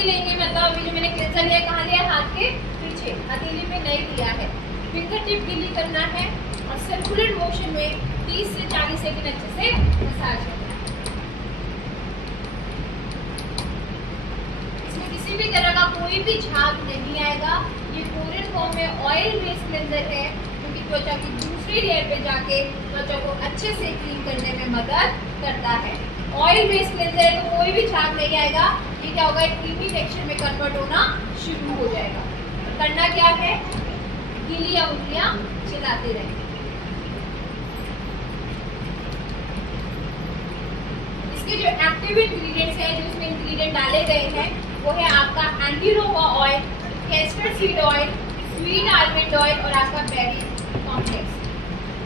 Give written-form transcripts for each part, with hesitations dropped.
भी लेंगे, मतलब अभी जो मैंने क्लेंजर लिया कहाँ लिया, हाथ के पीछे, हथेली पे नहीं लिया है। फिंगर टिप गिली करना है और सर्कुलर मोशन में 30 से 40 सेकंड अच्छे से मसाज करना है। इसमें किसी भी तरह का कोई भी झाग नहीं आएगा। ये कोरियन फॉर्म में ऑयल बेस्ड क्लेंजर है, जो कि त्वचा की दूसरी लेयर पे जाके त्वचा को अच्छे से क्लीन करने में मदद करता है। ऑयल बेस्ड क्लेंजर है तो कोई भी झाग नहीं आएगा। ये क्या होगा, एक क्रीमी टेक्सचर में कन्वर्ट होना शुरू हो जाएगा। करना क्या है, गीली उंगलियां चलाते रहें। इसके जो एक्टिव इंग्रेडिएंट्स है, जो इसमें इंग्रेडिएंट डाले गए हैं, वो है आपका एंटीरोवा oil, castor seed oil, sweet almond oil और आपका बेरी कॉम्प्लेक्स।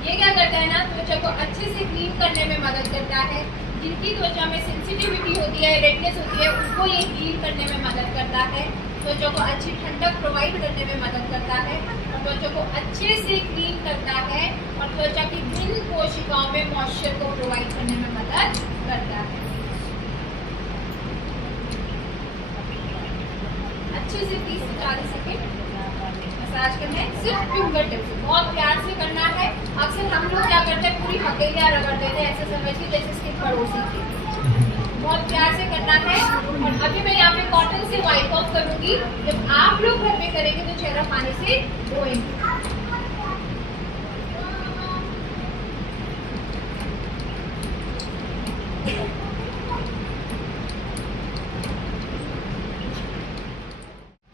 ये क्या करता है ना, त्वचा को अच्छे से क्लीन करने में मदद करता है। जिनकी त्वचा में सेंसिटिविटी होती है, रेडनेस होती है, उसको ये हील करने में मदद करता है। त्वचा को अच्छी ठंडक प्रोवाइड करने में मदद करता है और त्वचा को अच्छे से क्लीन करता है और त्वचा की विभिन्न कोशिकाओं में मॉइस्चर को प्रोवाइड करने में मदद करता है। अच्छे से 30 से 40 सेकेंड मसाज करना है, सिर्फ फिंगर टिप से, बहुत प्यार से करना है। अक्सर हम लोग क्या करते हैं, पूरी हथेलियां रगड़ देते हैं, ऐसे समझ के जैसे इसके पड़ोसी की। बहुत प्यार से करना है। और अभी मैं यहाँ पे कॉटन से वाइप ऑफ करूंगी। जब आप लोग घर में करेंगे तो चेहरा पानी से धोएंगे।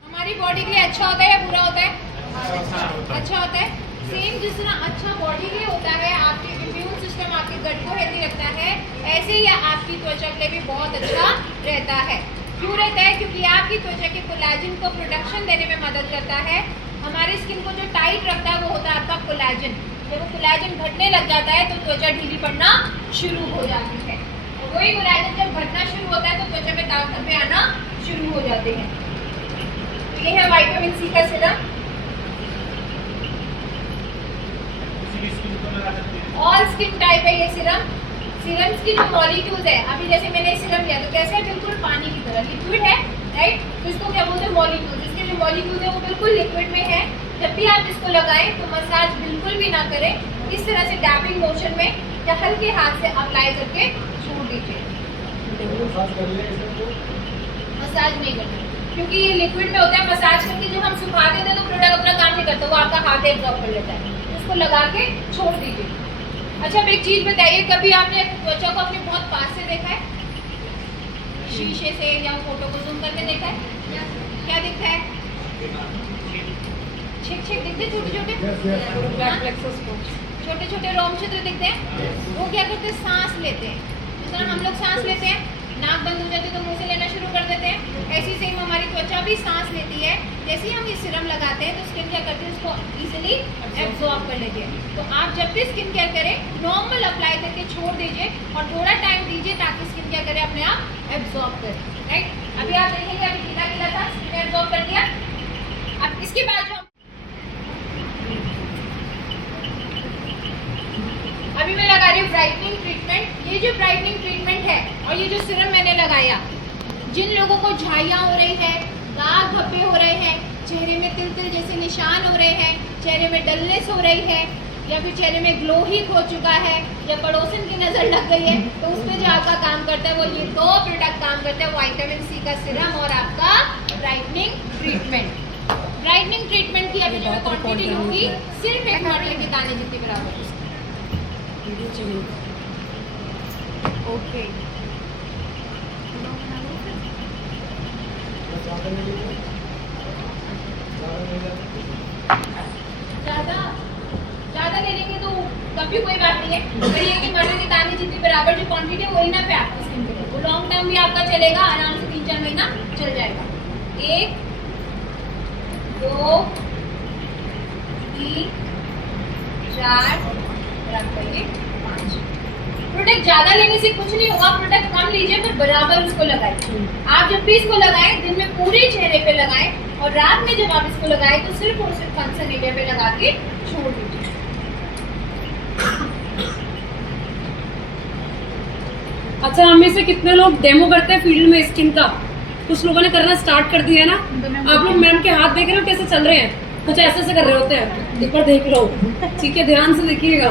हमारी बॉडी के लिए अच्छा होता है या बुरा होता है? अच्छा होता है। सेम जिस तरह अच्छा बॉडी के लिए होता है, आपके इम्यून सिस्टम आपके गट को हेल्दी रखता है, ऐसे ही आपकी त्वचा के लिए भी बहुत अच्छा रहता है। क्यों रहता है? क्योंकि आपकी त्वचा के कोलेजन को प्रोडक्शन देने में मदद करता है। हमारी स्किन को जो टाइट रखता है वो होता है आपका कोलेजन। जब वो कोलेजन घटने लग जाता है तो त्वचा ढीली पड़ना शुरू हो जाती है। और वही कोलेजन जब घटना शुरू होता है तो त्वचा में दाग धब्बे आना शुरू हो जाते हैं। तो ये है विटामिन सी का सिरम। ऑल स्किन टाइप है ये सिरम। सिरम्स की जो मॉलिक्यूल्स है, अभी जैसे मैंने सिरम लिया तो कैसे है, बिल्कुल पानी की तरह लिक्विड है, राइट। तो इसको क्या बोलते हैं, मॉलिक्यूल्स। इसके जो मॉलिक्यूल्स है वो बिल्कुल लिक्विड में है। जब भी आप इसको लगाएं तो मसाज बिल्कुल भी ना करें, इस तरह से डैपिंग मोशन में या हल्के हाथ से अप्लाई करके छोड़ दीजिए। मसाज नहीं करना क्योंकि ये लिक्विड में होता है। मसाज करके जो हम सुखा देते हैं तो प्रोडक्ट अपना काम नहीं करता, वो आपका हाथ एब्जॉर्ब कर लेता है। उसको लगा के छोड़ दीजिए। अच्छा, अब एक चीज बताइए, कभी आपने त्वचा को अपने बहुत पास से देखा है, शीशे से या फोटो को जूम करके देखा है? क्या दिखता है? छेद छेद दिखते, छोटे छोटे छोटे छोटे रोम छिद्र दिखते हैं। वो क्या करते हैं, सांस लेते हैं। जिस तरह हम लोग सांस लेते हैं, नाक बंद हो जाती है तो मुंह से लेना शुरू कर देते हैं, ऐसी सेम हमारी त्वचा भी सांस लेती है। जैसे ही हम ये सिरम लगाते हैं तो स्किन क्या करती है, उसको इजीली एब्जॉर्ब कर लेती है। तो आप जब भी स्किन केयर करें, नॉर्मल अप्लाई करके छोड़ दीजिए और थोड़ा टाइम दीजिए ताकि स्किन क्या करे, अपने आप एब्जॉर्ब करे, राइट। अभी आप देखेंगे, अभी गीला गीला था, स्किन ने एब्जॉर्ब कर दिया। अब इसके बाद जो अभी मैं लगा रही हूँ ब्राइटनिंग ट्रीटमेंट। ये जो ब्राइटनिंग ट्रीटमेंट है और ये जो सिरम मैंने लगाया, जिन लोगों को झाइयाँ हो रही है, दाग धब्बे हो रहे हैं, चेहरे में तिल तिल जैसे निशान हो रहे हैं, चेहरे में डलनेस हो रही है, या फिर चेहरे में ग्लो ही खो चुका है, या पड़ोसन की नजर लग गई है, तो उसमें जो आपका काम करता है वो ये दो प्रोडक्ट काम करते हैं, विटामिन सी का सिरम और आपका ब्राइटनिंग ट्रीटमेंट। ब्राइटनिंग ट्रीटमेंट की अभी जो मैं क्वांटिटी लूंगी, सिर्फ एक मटर के दाने जितने बराबर। ओके, ज्यादा ले लेंगे तो कभी कोई बात नहीं है। पर ये कि मटर के दाने जितनी बराबर जो क्वांटिटी है वही ना पे आपकी स्किन के लिए, वो लॉन्ग टर्म भी आपका चलेगा, आराम से 3-4 महीना चल जाएगा। 1 2 3 4 5। प्रोडक्ट ज्यादा लेने से कुछ नहीं होगा, प्रोडक्ट कम लीजिए पर बराबर उसको लगाएं। आप जब भी इसको लगाएं, दिन में पूरे चेहरे पे लगाएं और रात में जब आप इसको लगाएं तो सिर्फ और सिर्फ कंसर्न एरिया पे लगा के छोड़ दीजिए। अच्छा, हम में से कितने लोग डेमो करते हैं फील्ड में स्किन का? कुछ लोगों ने करना स्टार्ट कर दिया है ना, आप लोग मैम के हाथ देख रहे हो कैसे चल रहे हैं, कुछ ऐसे ऐसे कर रहे होते हैं, एक बार देख लो, ठीक है, ध्यान से देखिएगा।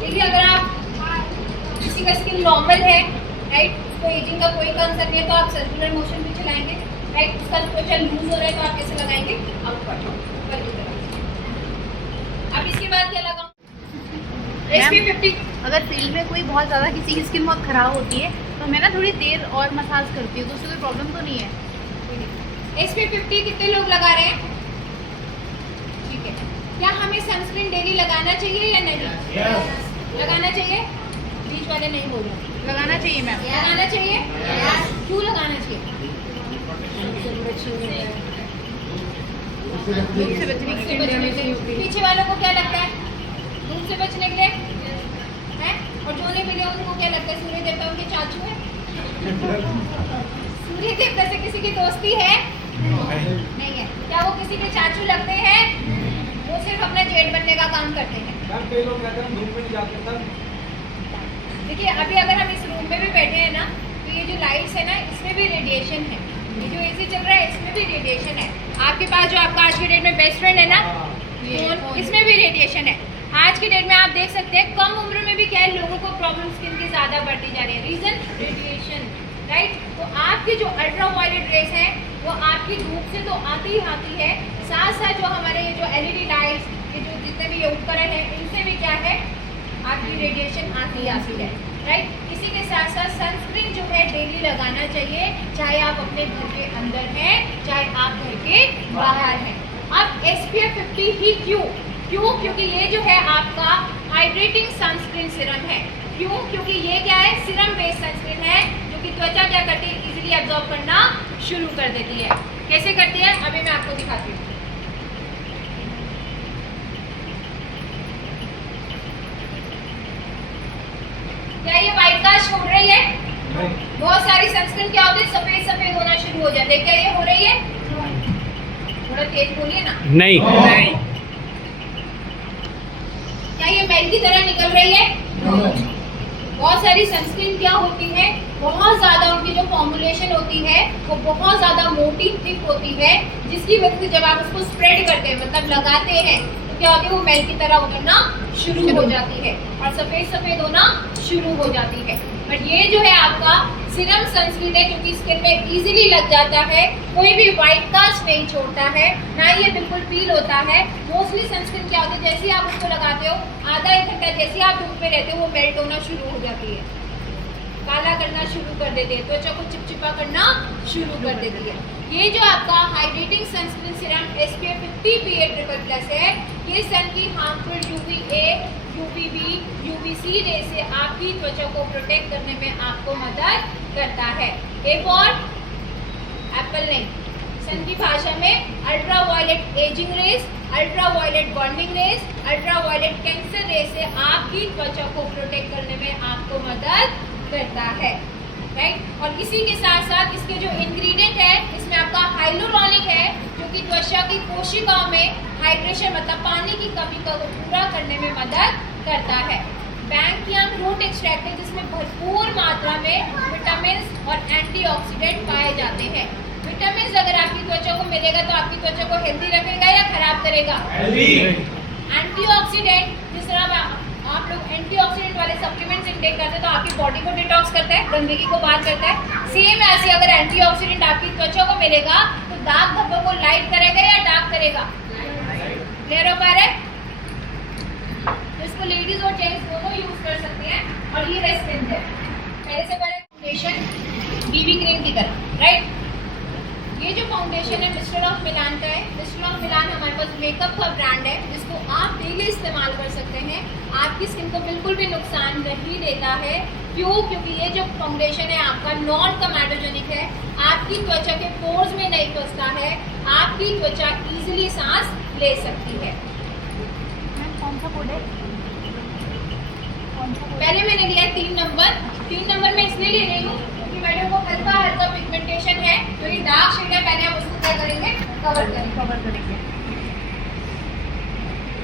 देखिए अगर आप किसी का स्किन नॉर्मल है, राइट, तो एजिंग का कोई कंसर्न नहीं है, तो आप सर्कुलर मोशन भी चलाएंगे, राइट। उसका त्वचा लूज हो रहा है तो आप कैसे लगाएंगे, अब इसके बाद क्या लगाऊं, SP50। अगर फील्ड में कोई बहुत ज़्यादा किसी की स्किन बहुत ख़राब होती है तो मैं ना थोड़ी देर और मसाज करती हूँ, तो उससे कोई प्रॉब्लम तो नहीं है। SP50 कितने लोग लगा रहे हैं, ठीक है। क्या हमें सनस्क्रीन डेली लगाना चाहिए या नहीं? लगाना चाहिए, बीच वाले नहीं बोल रहे। लगाना चाहिए मैम। लगाना चाहिए, क्यों लगाना चाहिए? धूप से बचने के लिए। पीछे वालों को क्या लगता है, धूप से बचने के लिए है, और जो नहीं मिले उनको क्या लगता है, सूर्य देवता उनके चाचू है? सूर्य देवता से किसी की दोस्ती है? नहीं है। क्या वो किसी के चाचू लगते हैं? वो सिर्फ अपना जेठ बनने का काम करते हैं। देखिए अभी अगर हम इस रूम में भी बैठे हैं ना, तो ये जो लाइट्स है ना, इसमें भी रेडिएशन है, ये जो एसी चल रहा है इसमें भी रेडिएशन है। आपके पास जो आपका आज की डेट में बेस्ट फ्रेंड है ना फोन, इसमें भी रेडिएशन है। आज की डेट में आप देख सकते हैं कम उम्र में भी क्या है, लोगों को प्रॉब्लम स्किन की ज्यादा बढ़ती जा रही है, रीजन रेडिएशन, राइट। तो आपकी जो अल्ट्रा वायलेट रेस है वो आपकी धूप से तो आती ही आती है, साथ साथ जो हमारे ये जो LED लाइट्स, ये जो जितने भी ये उपकरण है, इनसे भी क्या है, आपकी रेडिएशन आती ही आती है, राइट। इसी के साथ साथ सनस्क्रीन जो है डेली लगाना चाहिए, चाहे आप अपने घर के अंदर हैं, चाहे आप घर के बाहर हैं। अब SPF50 ही क्यों? क्योंकि ये जो है आपका हाइड्रेटिंग सनस्क्रीन सीरम है। क्यों? क्योंकि ये क्या है, सीरम बेस्ड सनस्क्रीन है, जो कि त्वचा क्या करती है, इजीली एब्जॉर्ब करना शुरू कर देती है। कैसे करती है, अभी मैं आपको दिखाती हूँ। क्या ये व्हाइट कास्ट छोड़ रही है? बहुत सारी सनस्क्रीन क्या होती है, सफेद सफेद होना शुरू हो जाते हैं, क्या ये हो रही है? थोड़ा तेज बोलिए ना। नहीं। क्या ये मेल की तरह निकल रही है? बहुत सारी सनस्क्रीन क्या होती है, बहुत ज्यादा उनकी जो फॉर्मुलेशन होती है वो बहुत ज्यादा मोटी थिक होती है, जिसकी वजह से जब आप उसको स्प्रेड करते हैं, मतलब लगाते हैं, तो क्या होती है, वो मेल की तरह उतरना शुरू हो जाती है और सफेद सफेद होना शुरू हो जाती है। बट ये जो है आपका सीरम सनस्क्रीन है, जो कि स्किन में इजीली लग जाता है, कोई भी व्हाइट कास्ट नहीं छोड़ता है, ना ये बिल्कुल पील होता है। मोस्टली सनस्क्रीन क्या होता है, जैसे ही आप उसको लगाते हो आधा एक घंटा जैसे ही आप धूप में रहते हो वो मेल्ट होना शुरू हो जाती है, काला करना शुरू कर देती है, त्वचा को चिपचिपा करना शुरू कर देती है। ये जो आपका hydrating sunscreen serum SPF50 PA++ है, ये सन की हार्मफुल UVA, UVB, UVC रे से आपकी त्वचा को प्रोटेक्ट करने में आपको मदद करता है। एक और एप्पल नहीं, सन की भाषा में ultraviolet ageing rays, ultraviolet burning rays, ultraviolet cancer rays से आपकी त्वचा को प्रोटेक्ट करने में आपको मदद करता है, राइट। और इसी के साथ साथ इसके जो इंग्रेडिएंट है, इसमें आपका हाइलुरोनिक है, जो कि त्वचा की कोशिकाओं में हाइड्रेशन मतलब पानी की कमी को पूरा करने में मदद करता है। बैंकियम रूट एक्सट्रैक्ट है, जिसमें भरपूर मात्रा में विटामिन और एंटीऑक्सीडेंट पाए जाते हैं। विटामिन अगर आपकी त्वचा को मिलेगा तो आपकी त्वचा को हेल्दी रखेगा या खराब करेगा? एंटीऑक्सीडेंट, जिस तरह आप लोग एंटीऑक्सीडेंट वाले सप्लीमेंट्स इनटेक करते हैं तो आपकी बॉडी को डिटॉक्स करता है, गंदगी को बाहर करता है। सेम ऐसे अगर एंटीऑक्सीडेंट आपकी त्वचा को मिलेगा तो दाग धब्बों को लाइट करेगा या डार्क करेगा? क्लियर हो पा रहा है? इसको लेडीज और जेंट्स दोनों यूज कर सकते हैं। और ये रेसिडेंट है, पहले से पहले फाउंडेशन BB क्रीम की तरह, राइट। ये जो फाउंडेशन है मिस्टर ऑफ मिलान का है। मिस्टर ऑफ मिलान हमारे पास मेकअप का ब्रांड है, जिसको आप डेली इस्तेमाल कर सकते हैं। आपकी स्किन को बिल्कुल भी नुकसान नहीं देता है। क्यों? क्योंकि ये जो फाउंडेशन है आपका नॉन कमेटोजेनिक है, आपकी त्वचा के पोर्स में नहीं फंसता है, आपकी त्वचा इजीली सांस ले सकती है। कौन सा कोड है? पहले मैंने लिया 3 नंबर। 3 नंबर में इसलिए ले रही हूँ क्योंकि मैडम को हल्का हल्का पिगमेंटेशन है, जो ये डार्क शेड है, पहले हम उसको क्या करेंगे, कवर करेंगे।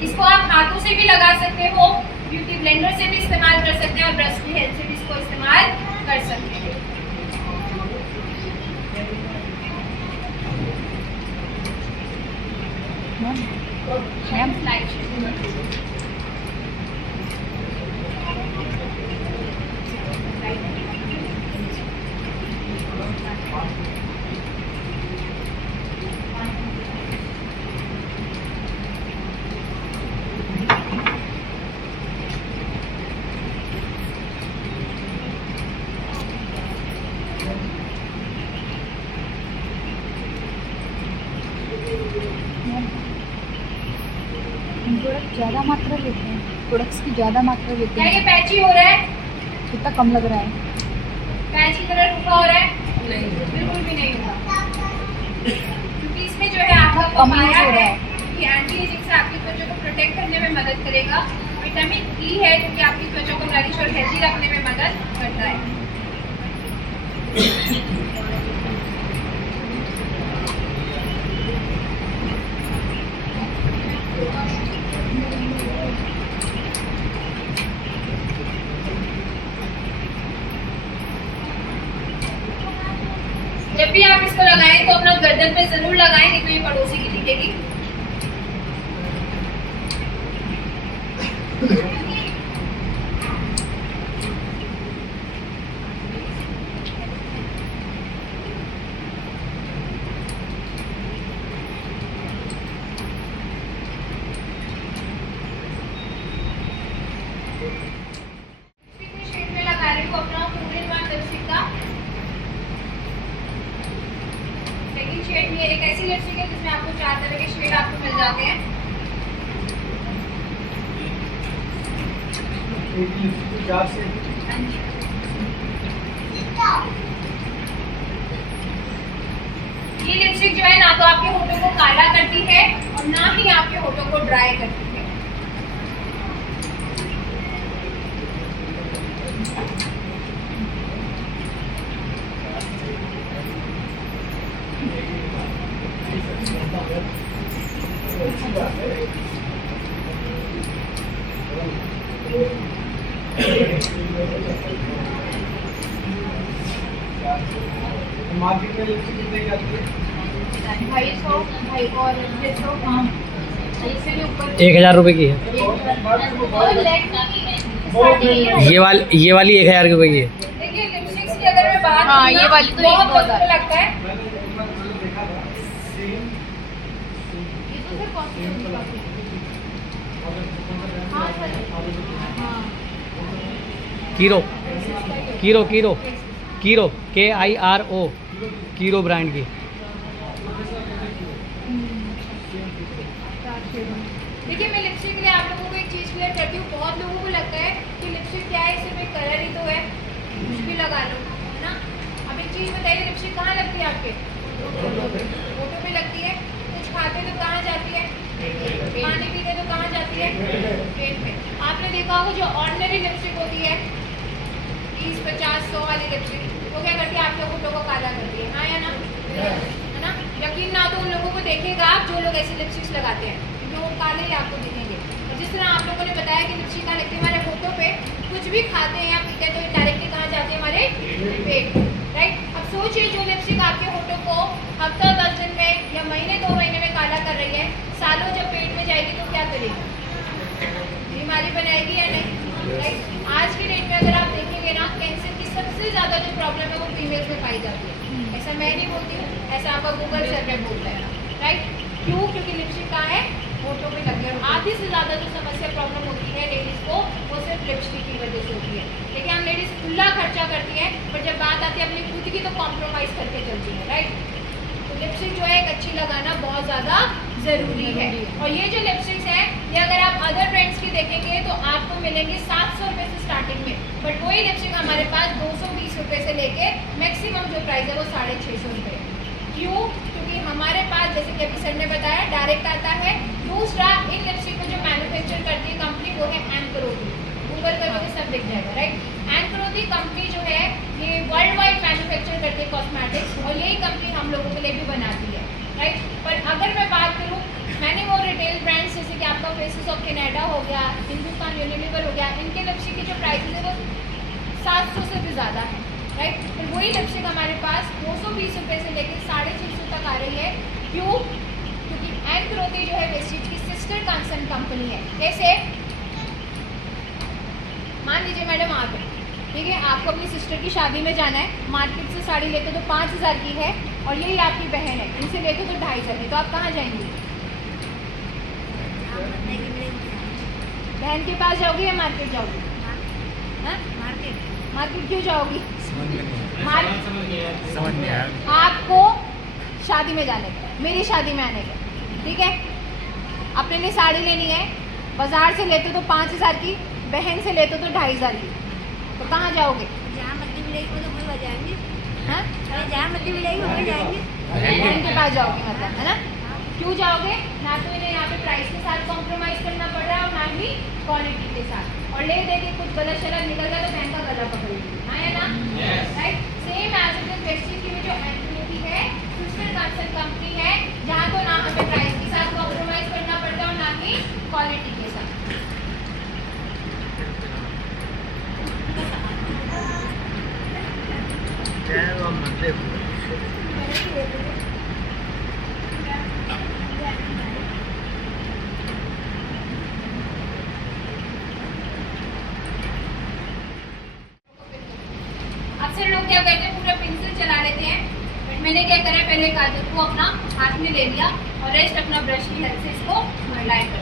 इसको आप हाथों से भी लगा सकते हो, ब्यूटी ब्लेंडर से भी इस्तेमाल कर सकते हैं और ब्रश की हेल्प से भी इसको इस्तेमाल कर सकते हैं। लाइट प्रोडक्ट ज़्यादा मात्रा लेते हैं, प्रोडक्ट्स की ज़्यादा मात्रा लेते क्या हैं। ये पैची हो रहा है? कितना कम लग रहा है। पैची कलर रूखा हो रहा है? नहीं बिल्कुल भी नहीं होगा, क्योंकि इसमें जो है आपका कम यूज पपाया हो रहा है है। कि एंटी एजिंग से आपकी त्वचा को प्रोटेक्ट करने में मदद करेगा। विटामिन ई है जो कि आपकी त्वचा को नरिश और हेल्दी रखने में मदद करता है। जब भी आप इसको लगाएं तो अपना गर्दन पे जरूर लगाएं, नहीं तो ये पड़ोसी की दिखेगी। शेड में लगा रही हूँ अपना 2-in-1 लिपस्टिक का सेकंड शेड। ये एक ऐसी लिपस्टिक है जिसमें आपको 4 तरह के शेड आपको मिल जाते हैं। ये लिपस्टिक जो है ना तो आपके होठों को काला करती है और ना ही आपके होठों को ड्राई करती है। मार्केट में लिपस्टिक कितने की आती है? 250 और 600 हाँ इससे भी ऊपर 1000 रुपये की है। ये वाली 1000 रुपये की है। देखिए लिपस्टिक्स की अगर मैं बात हाँ, करूँ ये ना, वाली तो बहुत 1000 पसंद लगता है। देखा था सेम कीरो कीरो कीरो कीरो KIRO कीरो ब्रांड की। देखिए मैं लिपस्टिक के लिए आप लोगों को एक चीज़ क्लियर करती हूँ। बहुत लोगों को लगता है कि लिपस्टिक क्या है, सिर्फ एक कलर ही तो है, कुछ भी लगा लो, है ना। अब एक चीज़ बताइए, लिपस्टिक कहाँ लगती है आपके? होठों पे लगती है। कुछ खाते तो कहाँ जाती है? पानी पीते तो कहाँ जाती है? पेट में। आपने देखा होगा जो ऑर्डिनरी लिपस्टिक होती है 30, 50, 100 वाली लिपस्टिक, वो क्या करती है? आपके होठों को काला करती है, हाँ या ना? है ना। यकीन ना तो उन लोगों को देखेगा आप जो लोग ऐसी लिपस्टिक्स लगाते हैं, वो काले ही आपको दिखेंगे। और जिस तरह आप लोगों ने बताया कि लिपस्टिक कहाँ लगती है? हमारे होठों पे। कुछ भी खाते हैं या पीते हैं तो डायरेक्टली कहाँ जाते हैं? हमारे पेट, राइट। अब सोचिए जो लिपस्टिक आपके होठों को हफ्ता 10 दिन में या महीने 2 महीने में काला कर रही है, सालों जब पेट में जाएगी तो क्या करेगी? बीमारी बनाएगी या नहीं, राइट। आज की डेट में अगर आप देखेंगे ना, कैंसर की सबसे ज़्यादा जो प्रॉब्लम है वो फीमेल्स में पाई जाती है। ऐसा मैं नहीं बोलती हूँ, ऐसा आपका गूगल सर्वे बोलता है, राइट। क्यों? क्योंकि लिपस्टिक कहाँ है? होठों पे लग गया। आधी से ज़्यादा जो समस्या प्रॉब्लम होती है लेडीज़ को, वो सिर्फ लिपस्टिक की वजह से होती है। देखिए हम लेडीज़ खुला खर्चा करती हैं, पर जब बात आती है अपनी खुद की तो कॉम्प्रोमाइज़ करके चलती है, राइट। तो लिपस्टिक जो है एक अच्छी लगाना बहुत ज़्यादा ज़रूरी है। और ये जो लिपस्टिक्स हैं, ये अगर आप अदर ब्रांड्स की देखेंगे तो आपको मिलेंगे 700 रुपये से स्टार्टिंग में, बट वही लिपस्टिक हमारे पास 220 रुपये से लेके मैक्सिमम जो प्राइस है वो 650 रुपये। क्यों? क्योंकि हमारे पास जैसे कि अभी सर ने बताया डायरेक्ट आता है। दूसरा, इन लिपस्टिक को जो मैन्युफैक्चर करती है कंपनी वो है एंकरोदी। गूगल करोगे सब दिख जाएगा, राइट। एंकरोदी कंपनी जो है ये वर्ल्ड वाइड मैन्युफैक्चर करती है कॉस्मेटिक्स, और यही कंपनी हम लोगों के लिए भी बनाती है, राइट। पर अगर मैं बात करूँ मैंने वो रिटेल ब्रांड्स जैसे कि आपका बेसिस ऑफ कनाडा हो गया, हिंदुस्तान यूनिलीवर हो गया, इनके लिपस्टिक की जो प्राइस है वो 700 से भी ज़्यादा है, राइट। फिर वही लिपस्टिक हमारे पास 220 रुपये से लेकर 650 तक आ रही है। क्यों? क्योंकि एंड ग्रोथी जो है वेस्टीज की सिस्टर कंसर्न कंपनी है। कैसे? मान लीजिए मैडम आप हैं, ठीक है, आपको अपनी सिस्टर की शादी में जाना है, मार्केट से साड़ी लेते तो 5000 की है और यही आपकी बहन है, इनसे लेते तो 2500 की, तो आप कहाँ जाएंगी? बहन के पास जाओगी या मार्केट जाओगी? हाँ? मार्केट क्यों जाओगी? आपको शादी में जाने का, मेरी शादी में आने का, ठीक है, अपने लिए साड़ी लेनी है, बाजार से लेते तो 5000 की, बहन से लेते तो 2500 की, तो कहाँ जाओगे? जहाँ मध्य मिलेगी वो तो वही जाएंगे। हाँ? जहाँ मध्य मिलेगी वो वही जाएंगे। बहन के पास जाओगे मतलब, है ना? क्यों जाओगे? ना तो इन्हें यहाँ पे प्राइस के साथ कॉम्प्रोमाइज करना पड़ रहा है और ना ही क्वालिटी के साथ, और ले दे के कुछ गलत शलत निकल गया तो बहन का गला पकड़ लेंगे, हाँ या ना? Right. Same as it is vestiges की जो एंटिटी है, सिस्टर कंसर्न कंपनी है, जहाँ तो ना हमें प्राइस के साथ कॉम्प्रोमाइज करना पड़ता है और ना ही क्वालिटी के साथ। अक्सर लोग क्या करते हैं, पूरा पेंसिल चला लेते हैं, बट मैंने क्या करा है, पहले काजल को अपना हाथ में ले लिया और रेस्ट अपना ब्रश की हेल्प से इसको अप्लाई कर